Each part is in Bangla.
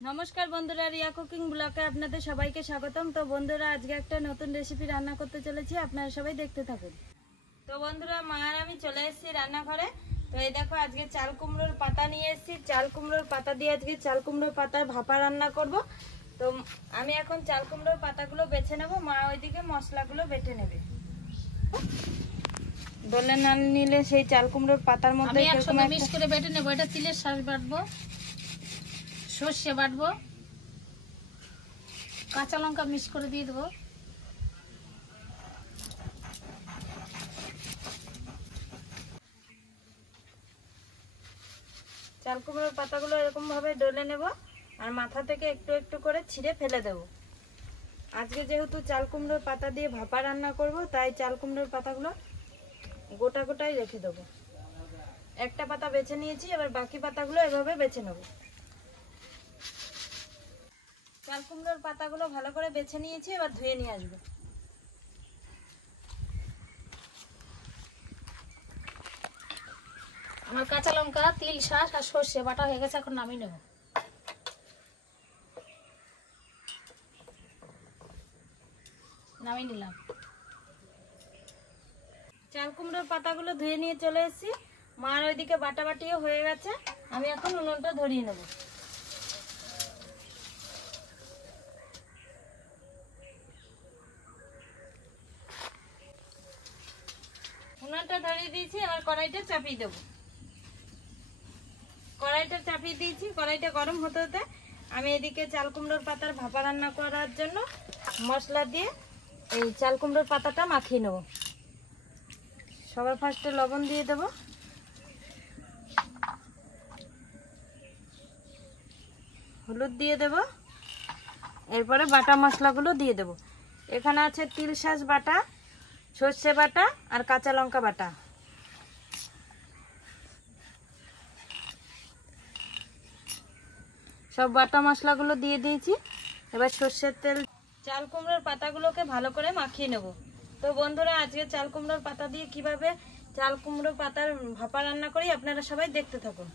নমস্কার বন্ধুরা, রিয়া কুকিং ব্লগে আপনাদের সবাইকে স্বাগতম। তো বন্ধুরা, আজকে একটা নতুন রেসিপি রান্না করতে চলেছি, আপনারা সবাই দেখতে থাকুন। তো বন্ধুরা, মা আর আমি চলে এসেছি রান্নাঘরে। তো এই দেখো, আজকে চাল কুমড়োর পাতা নিয়ে এসেছি। চাল কুমড়োর পাতা দিয়ে আজকে চাল কুমড়োর পাতার ভাপা রান্না করব। তো আমি এখন চাল কুমড়োর পাতাগুলো বেছে নেব, মা ওইদিকে মশলাগুলো বেটে নেবে। দলে না নিলে সেই চাল কুমড়োর পাতার মধ্যে একসঙ্গে মিক্স করে বেটে নেবো। এটা তিলের শাঁস বাটবো, সর্ষে বাটবো, কাঁচা লঙ্কা মিক্স করে দিয়ে দেবো। চাল কুমড়োর পাতাগুলো এরকম ভাবে ডলে নেব আর মাথা থেকে একটু একটু করে ছিঁড়ে ফেলে দেব। আজকে যেহেতু চাল কুমড়োর পাতা দিয়ে ভাপা রান্না করব, তাই চাল কুমড়োর পাতাগুলো গোটা গোটাই রেখে দেবো। একটা পাতা বেছে নিয়েছি, এবার বাকি পাতাগুলো এভাবে বেছে নেব। চাল কুমড়োর পাতাগুলো ভালো করে বেছে নিয়েছি, এবার ধুয়ে নিয়ে আসবো। আমার কাঁচা লঙ্কা, তিল, শাঁস আর সর্ষে বাটা হয়ে গেছে, এখন নামিয়ে নেব। নামিয়ে নিলাম। চাল কুমড়োর পাতাগুলো ধুয়ে নিয়ে চলে এসেছি। মার ওইদিকে বাটাবাটিও হয়ে গেছে, আমি এখন উনুনটা ধরিয়ে নেব। উনুনটা ধরিয়ে দিয়েছি, এবার কড়াইটা চাপিয়ে দেবো। কড়াইটা চাপিয়ে দিয়েছি, কড়াইটা গরম হতে হতে আমি এদিকে চাল কুমড়োর পাতার ভাপা রান্না করার জন্য মশলা দিয়ে এই চাল কুমড়োর পাতাটা মাখিয়ে নেব। সবার ফার্স্টে লবণ দিয়ে দেব, হলুদ দিয়ে দেব, এরপরে বাটা মশলাগুলো দিয়ে দেব। এখানে আছে তিল শাঁস বাটা, সর্ষে বাটা আর কাঁচা লঙ্কা বাটা। সব বাটা মশলাগুলো দিয়ে দিয়েছি। এবার সর্ষের তেল, চাল কুমড়োর পাতাগুলোকে ভালো করে মাখিয়ে নেব। তো বন্ধুরা, আজকে চাল কুমড়োর পাতা দিয়ে কিভাবে চাল কুমড়োর পাতার ভাপা রান্না করি আপনারা সবাই দেখতে থাকুন।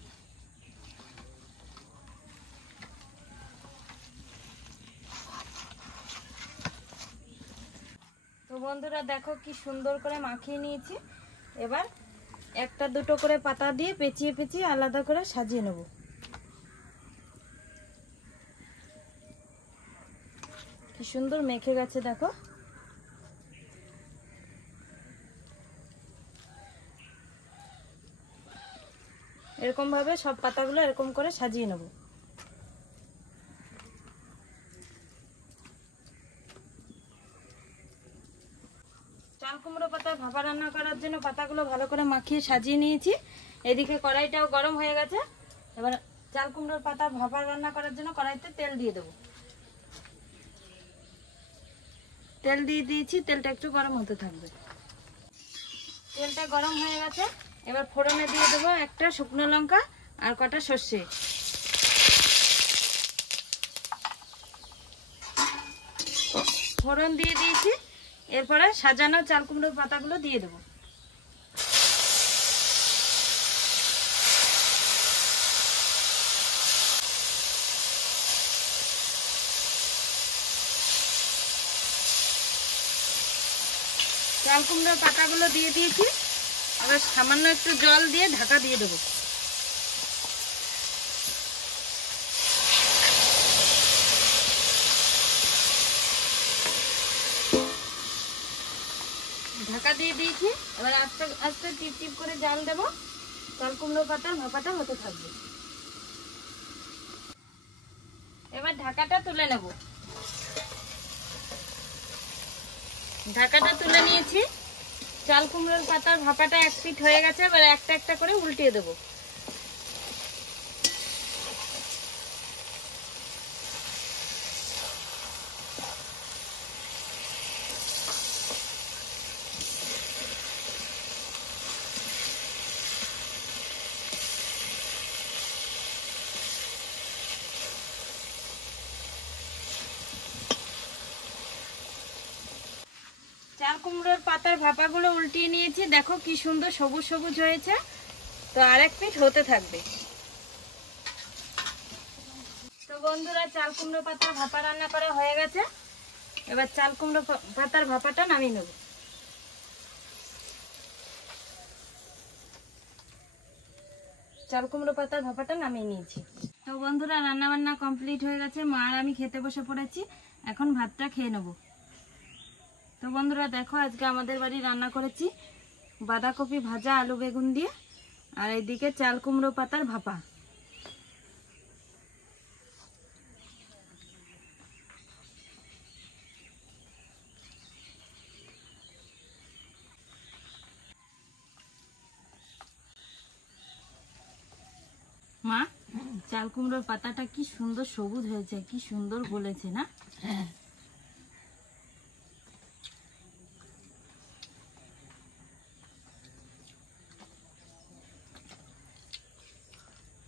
তো বন্ধুরা দেখো, কি সুন্দর করে মাখিয়ে নিয়েছি। এবার একটা দুটো করে পাতা দিয়ে পেঁচিয়ে পেঁচিয়ে আলাদা করে সাজিয়ে নেব। কি সুন্দর মেখে গেছে দেখো। এরকম ভাবে সব পাতাগুলো এরকম করে সাজিয়ে নেব। চাল কুমড়ো পাতার ভাপা রান্না করার জন্য পাতাগুলো ভালো করে মাখিয়ে সাজিয়ে নিয়েছি। এদিকে কড়াইটাও গরম হয়ে গেছে। এবার চাল কুমড়োর পাতা ভাপা রান্না করার জন্য কড়াইতে তেল দিয়ে দেবো। তেল দিয়ে দিয়েছি, তেলটা একটু গরম হতে থাকবে। তেলটা গরম হয়ে গেছে, এবার ফোড়নে দিয়ে দেবো একটা শুকনো লঙ্কা আর কটা সর্ষে। ফোড়ন দিয়ে দিয়েছি, এরপরে সাজানো চাল কুমড়োর পাতাগুলো দিয়ে দেবো। চাল কুমড়োর পাতাগুলো দিয়ে দিয়েছি, আবার সামান্য একটু জল দিয়ে ঢাকা দিয়ে দেবো। ঢাকা দিয়ে দিয়েছি, এবার আস্তে আস্তে টিপ টিপ করে জাল দেবো। চাল কুমড়ো পাতার ভাপাটা হতে থাকবে। এবার ঢাকাটা তুলে নেব। ঢাকাটা তুলে নিয়েছি। চাল কুমড়োর পাতার ভাপাটা এক পিঠ হয়ে গেছে, এবার একটা একটা করে উল্টিয়ে দেবো। চাল কুমড়োর পাতার ভাপাগুলো উল্টিয়ে নিয়েছি, দেখো কি সুন্দর সবুজ সবুজ হয়েছে। তো আরেক পিঠ হতে থাকবে। তো বন্ধুরা চাল কুমড়ো পাতার ভাপা রান্না করা হয়ে গেছে। এবার চাল কুমড়ো পাতার ভাপাটা নামিয়ে নেব। চাল কুমড়ো পাতার ভাপাটা নামিয়ে নিয়েছি। তো বন্ধুরা রান্না বান্না কমপ্লিট হয়ে গেছে, মা আর আমি খেতে বসে পড়েছি। এখন ভাতটা খেয়ে নেব। তো বন্ধুরা দেখো আজকে আমাদের বাড়ি রান্না করেছি বাঁধাকপি ভাজা আলু বেগুন দিয়ে, আর এইদিকে চাল কুমড়ো পাতার ভাপা। মা, চাল কুমড়োর পাতাটা কি সুন্দর সবুজ হয়েছে, কি সুন্দর গলেছে না? হ্যাঁ,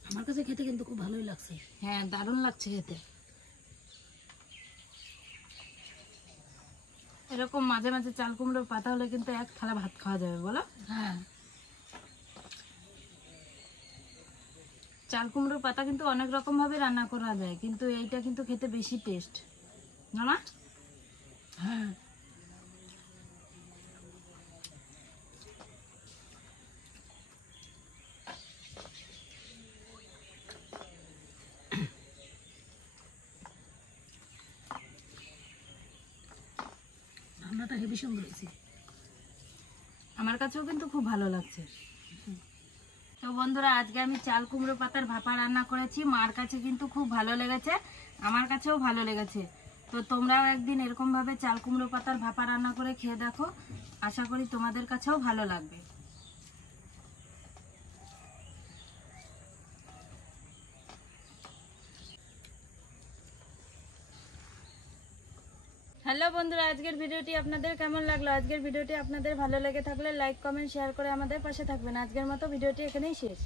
আমার কাছে খেতে কিন্তু খুব ভালোই লাগছে। হ্যাঁ, দারুণ লাগছে খেতে। এরকম মাঝে মাঝে চাল কুমড়োর পাতা হলে কিন্তু এক থালা ভাত খাওয়া যাবে, বলো? হ্যাঁ, চাল কুমড়োর পাতা কিন্তু অনেক রকম ভাবে রান্না করা যায়, কিন্তু এইটা কিন্তু খেতে বেশি টেস্ট না মা? হ্যাঁ, রান্নাটা হেবি সুন্দর হয়েছে। আমার কাছেও কিন্তু খুব ভালো লাগছে। তো বন্ধুরা আজকে আমি চাল কুমড়ো পাতার ভাপা রান্না করেছি, মার কাছে কিন্তু খুব ভালো লেগেছে, আমার কাছেও ভালো লেগেছে। তো তোমরাও একদিন এরকম ভাবে চাল কুমড়ো পাতার ভাপা রান্না করে খেয়ে দেখো, আশা করি তোমাদের কাছেও ভালো লাগবে। হ্যালো বন্ধুরা, আজকের ভিডিওটি আপনাদের কেমন লাগলো? আজকের ভিডিওটি আপনাদের ভালো লেগে থাকলে লাইক কমেন্ট শেয়ার করে আমাদের পাশে থাকবেন। আজকের মতো ভিডিওটি এখানেই শেষ।